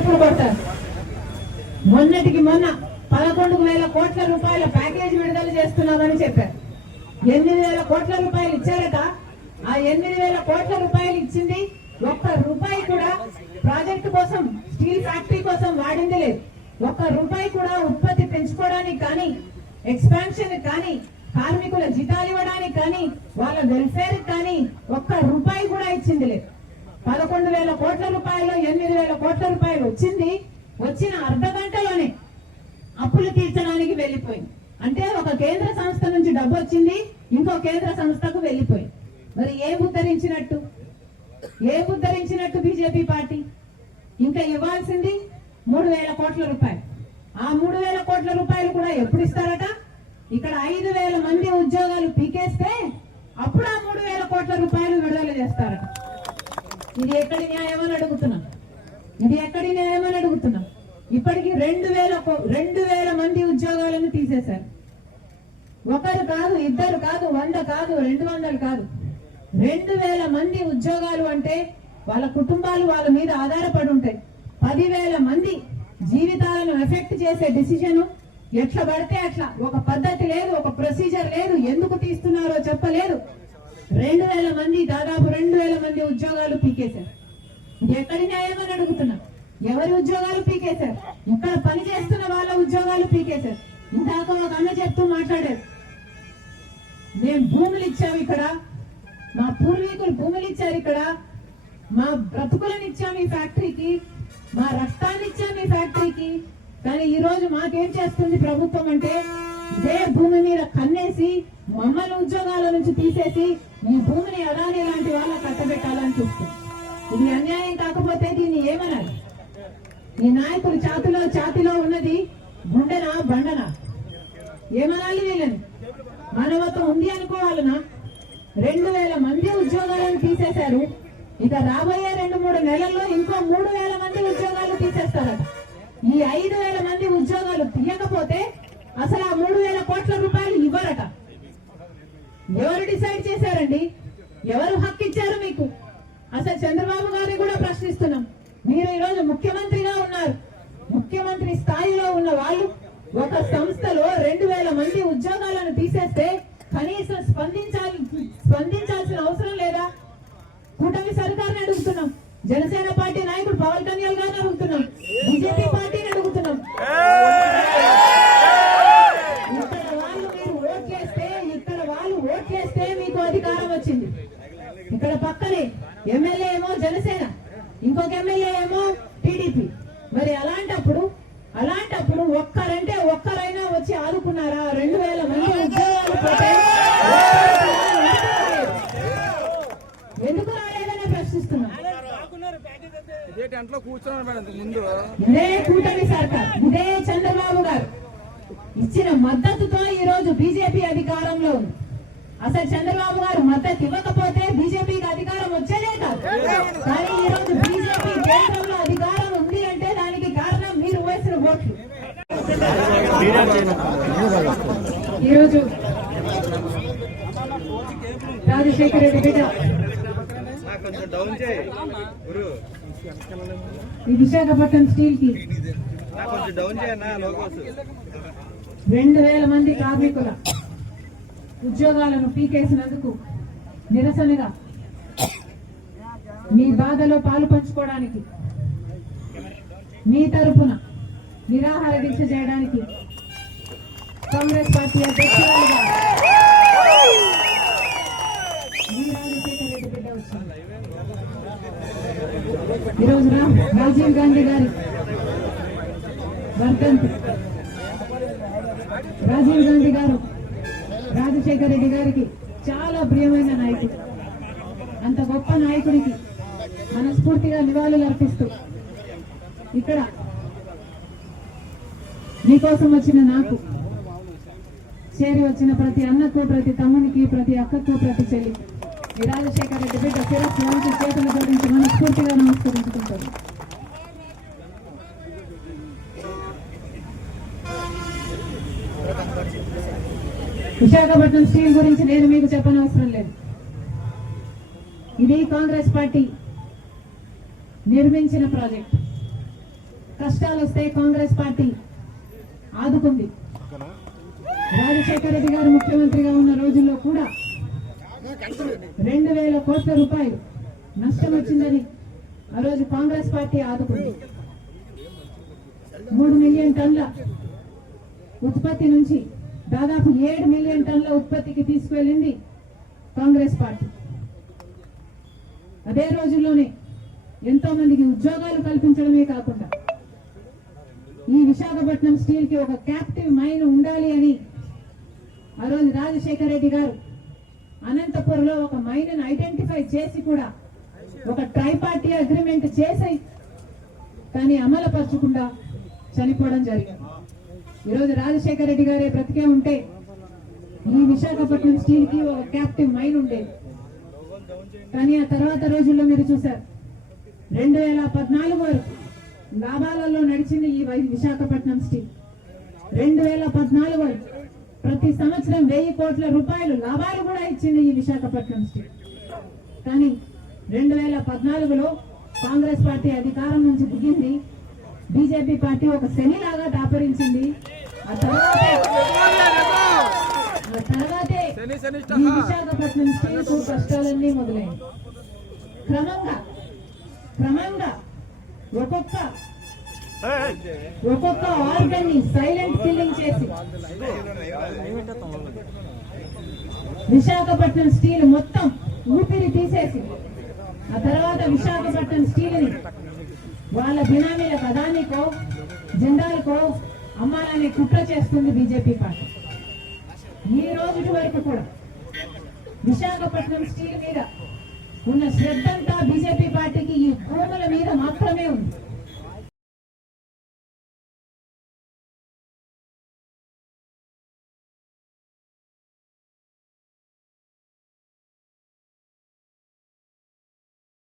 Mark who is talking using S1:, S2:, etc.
S1: డప్పులు కొడతారు? మొన్నటికి మొన్న పదకొండు వేల కోట్ల రూపాయల ప్యాకేజ్ విడుదల చేస్తున్నామని చెప్పారు. ఎనిమిది వేల కోట్ల రూపాయలు ఇచ్చారట. ఆ ఎనిమిది వేల కోట్ల రూపాయలు ఇచ్చింది ఒక్క రూపాయి కూడా ప్రాజెక్టు కోసం స్టీల్ ఫ్యాక్టరీ కోసం వాడింది లేదు. ఒక్క రూపాయి కూడా ఉత్పత్తి పెంచుకోవడానికి కానీ ఎక్స్పాన్షన్ కానీ కార్మికుల జీతాలు ఇవ్వడానికి కానీ వాళ్ళ వెల్ఫేర్ కానీ ఒక్క రూపాయి కూడా ఇచ్చింది లేదు. పదకొండు వేల కోట్ల రూపాయలు ఎనిమిది వేల కోట్ల రూపాయలు వచ్చింది. వచ్చిన అర్ధ గంటలోనే అప్పులు తీర్చడానికి వెళ్ళిపోయింది. అంటే ఒక కేంద్ర సంస్థ నుంచి డబ్బు వచ్చింది ఇంకో కేంద్ర సంస్థకు వెళ్ళిపోయింది. మరి ఏ ఉద్ధరించినట్టు ఏ ఉద్ధరించినట్టు బీజేపీ పార్టీ? ఇంకా ఇవ్వాల్సింది మూడు వేల కోట్ల రూపాయలు. ఆ మూడు వేల కోట్ల రూపాయలు కూడా ఎప్పుడు ఇస్తారట? ఇక్కడ ఐదు వేల మంది ఉద్యోగాలు పీకేస్తే అప్పుడు ఆ మూడు వేల కోట్ల రూపాయలు విడుదల చేస్తారట. ఇది ఎక్కడి న్యాయం అని అడుగుతున్నా. ఇది ఎక్కడి న్యాయం అని అడుగుతున్నా. ఇప్పటికి రెండు వేల రెండు వేల మంది ఉద్యోగాలను తీసేశారు. ఒకరు కాదు ఇద్దరు కాదు వంద కాదు రెండు వందలు కాదు. రెండు వేల మంది ఉద్యోగాలు అంటే వాళ్ళ కుటుంబాలు వాళ్ళ మీద ఆధారపడి ఉంటాయి. పదివేల మంది జీవితాలను ఎఫెక్ట్ చేసే డిసిజన్ ఎట్లా పడితే అట్లా. ఒక పద్ధతి లేదు ఒక ప్రొసీజర్ లేదు. ఎందుకు తీస్తున్నారో చెప్పలేదు. రెండు వేల మంది దాదాపు రెండు వేల మంది ఉద్యోగాలు పీకేశారు. ఎక్కడి న్యాయమని అని అడుగుతున్నా? ఎవరి ఉద్యోగాలు పీకేశారు? ఇక్కడ పని చేస్తున్న వాళ్ళ ఉద్యోగాలు పీకేశారు. ఇందాక ఒక అన్న చెప్తూ మాట్లాడారు. మేము భూములు ఇచ్చాము ఇక్కడ. మా పూర్వీకులు భూములు ఇచ్చారు ఇక్కడ. మా బ్రతుకులను ఇచ్చాము ఈ ఫ్యాక్టరీకి. మా రక్తాన్ని ఇచ్చాము ఈ ఫ్యాక్టరీకి. కానీ ఈ రోజు మాకేం చేస్తుంది ప్రభుత్వం అంటే ఇదే భూమి మీద కన్నేసి మమ్మల్ని ఉద్యోగాల నుంచి తీసేసి ఈ భూమిని అదాని లాంటి వాళ్ళ కట్టబెట్టాలని చూస్తుంది ఇది అన్యాయం కాకపోతే దీన్ని ఏమనాలి? ఈ నాయకుడు చాతిలో ఛాతిలో ఉన్నది గుండెనా బండనా? ఏమనాలి వీళ్ళని? మానవత్వం ఉంది అనుకోవాలనా? రెండు వేల మంది ఉద్యోగాలను తీసేశారు. ఇక రాబోయే రెండు మూడు నెలల్లో ఇంకో మూడు వేల మంది ఉద్యోగాలు తీసేస్తారట. ఈ ఐదు వేల మంది ఉద్యోగాలు తీయకపోతే అసలు ఆ మూడు వేల కోట్ల రూపాయలు ఇవ్వరట. ఎవరు డిసైడ్ చేశారండి? ఎవరు హక్కు ఇచ్చారు మీకు? అసలు చంద్రబాబు గారిని కూడా ప్రశ్నిస్తున్నాం. మీరు ఈరోజు ముఖ్యమంత్రిగా ఉన్నారు. ముఖ్యమంత్రి స్థాయిలో ఉన్న వాళ్ళు ఒక సంస్థలో రెండు వేల మంది ఉద్యోగాలను తీసేస్తే కనీసం స్పందించాలి స్పందించాల్సిన అవసరం లేదా? కూటమి సర్కార్ని అడుగుతున్నాం. జనసేన పార్టీ నాయకుడు పవన్ కళ్యాణ్ గారిని అడుగుతున్నాం. బీజేపీ పార్టీ అడుగుతున్నాం ఇక్కడ వాళ్ళు మీరు ఓట్లేస్తే ఇక్కడ వాళ్ళు ఓట్లేస్తే మీకు అధికారం వచ్చింది ఇక్కడ పక్కనే ఎమ్మెల్యే ఏమో జనసేన ఇంకొక ఎమ్మెల్యే ఏమో టీడీపీ. మరి అలాంటప్పుడు అలాంటప్పుడు ఒక్కరంటే ఒక్కరైనా వచ్చి ఆదుకున్నారా? రెండు వేల మంది ఉద్యోగాలు పోతే ఎందుకు రాలేదని ప్రశ్నిస్తున్నాం.
S2: ఇదే టెంట్లో కూర్చున్నాను మేడం ఇంతకు ముందు.
S1: ఇదే కూటమి సర్కార్ ఇదే చంద్రబాబు గారు. ఇచ్చిన మద్దతుతో ఈ రోజు బీజేపీ అధికారంలో ఉంది. అసలు చంద్రబాబు గారు మద్దతు ఇవ్వకపోతే బీజేపీకి అధికారం వచ్చేదే కాదు కానీ ఈ రోజు బీజేపీ కేంద్రంలో అధికారం ఉంది అంటే దానికి కారణం మీరు వేసిన ఓట్లు. ఈరోజు రాజశేఖర రెడ్డి బిడ్డ. ఈ విశాఖపట్నం
S2: స్టీల్కి
S1: రెండు వేల మంది కార్మికుల ఉద్యోగాలను పీకేసినందుకు నిరసనగా మీ బాధలో పాలు పంచుకోవడానికి మీ తరపున నిరాహార దీక్ష చేయడానికి కాంగ్రెస్ పార్టీ అధ్యక్షురాలుగా ఈరోజు రాజీవ్ గాంధీ గారి వర్ధంతి. రాజీవ్ గాంధీ గారు రాజశేఖర రెడ్డి గారికి చాలా ప్రియమైన నాయకుడు. అంత గొప్ప నాయకుడికి మనస్ఫూర్తిగా నివాళులు అర్పిస్తూ ఇక్కడ మీకోసం వచ్చిన నాకు చేరి వచ్చిన ప్రతి అన్నకు ప్రతి తమ్మునికి ప్రతి అక్కకు ప్రతి చెల్లి రాజశేఖర రెడ్డి బిడ్డ శిరస్సు చేతులు జోడించి మనస్ఫూర్తిగా నమస్కరించుకుంటాను విశాఖపట్నం స్టీల్ గురించి నేను మీకు చెప్పనవసరం లేదు. ఇది కాంగ్రెస్ పార్టీ నిర్మించిన ప్రాజెక్ట్. కష్టాలు వస్తే కాంగ్రెస్ పార్టీ ఆదుకుంది. రాజశేఖర రెడ్డి గారు ముఖ్యమంత్రిగా ఉన్న రోజుల్లో కూడా రెండు వేల కోట్ల రూపాయలు నష్టం వచ్చిందని ఆ రోజు కాంగ్రెస్ పార్టీ ఆదుకుంది. మూడు మిలియన్ టన్ల ఉత్పత్తి నుంచి దాదాపు ఏడు మిలియన్ టన్ల ఉత్పత్తికి తీసుకువెళ్ళింది కాంగ్రెస్ పార్టీ. అదే రోజుల్లోనే ఎంతో మందికి ఉద్యోగాలు కల్పించడమే కాకుండా ఈ విశాఖపట్నం స్టీల్కి ఒక క్యాప్టివ్ మైన్ ఉండాలి అని ఆ రోజు రాజశేఖర రెడ్డి గారు అనంతపురంలో ఒక మైన్ ఐడెంటిఫై చేసి కూడా ఒక ట్రైపార్టీ అగ్రిమెంట్ చేసి కానీ అమలుపరచకుండా చనిపోవడం జరిగింది. ఈరోజు రాజశేఖర రెడ్డి గారే బ్రతికే ఉంటే ఈ విశాఖపట్నం స్టీల్కి ఒక క్యాప్టివ్ మైన్ ఉండేది. కానీ ఆ తర్వాత రోజుల్లో మీరు చూశారు రెండు వేల పద్నాలుగు వరకు లాభాలలో నడిచింది ఈ విశాఖపట్నం స్టీల్. రెండు వేల పద్నాలుగు వరకు ప్రతి సంవత్సరం వెయ్యి కోట్ల రూపాయలు లాభాలు కూడా ఇచ్చింది ఈ విశాఖపట్నం స్టీల్. కానీ రెండు వేల పద్నాలుగులో కాంగ్రెస్ పార్టీ అధికారం నుంచి దిగింది బీజేపీ పార్టీ ఒక శనిలాగా దాపరించింది. ఆ తర్వాతే ఈ విశాఖపట్నం కష్టాలన్నీ మొదలైంది క్రమంగా క్రమంగా ఒక్కొక్క ఒక్కొక్క ఆర్గన్ని సైలెంట్ కిల్లింగ్ చేసి విశాఖపట్నం స్టీల్ మొత్తం ఊపిరి తీసేసి ఆ తర్వాత విశాఖపట్నం స్టీల్ని వాళ్ళ బినామీల కదానికో జెండాలకో అమ్మాలని కుట్ర చేస్తుంది బీజేపీ పార్టీ. ఈ రోజు వరకు కూడా విశాఖపట్నం స్టీల్ మీద ఉన్న శ్రద్ధంతా బీజేపీ పార్టీకి ఈ భూముల మీద మాత్రమే ఉంది.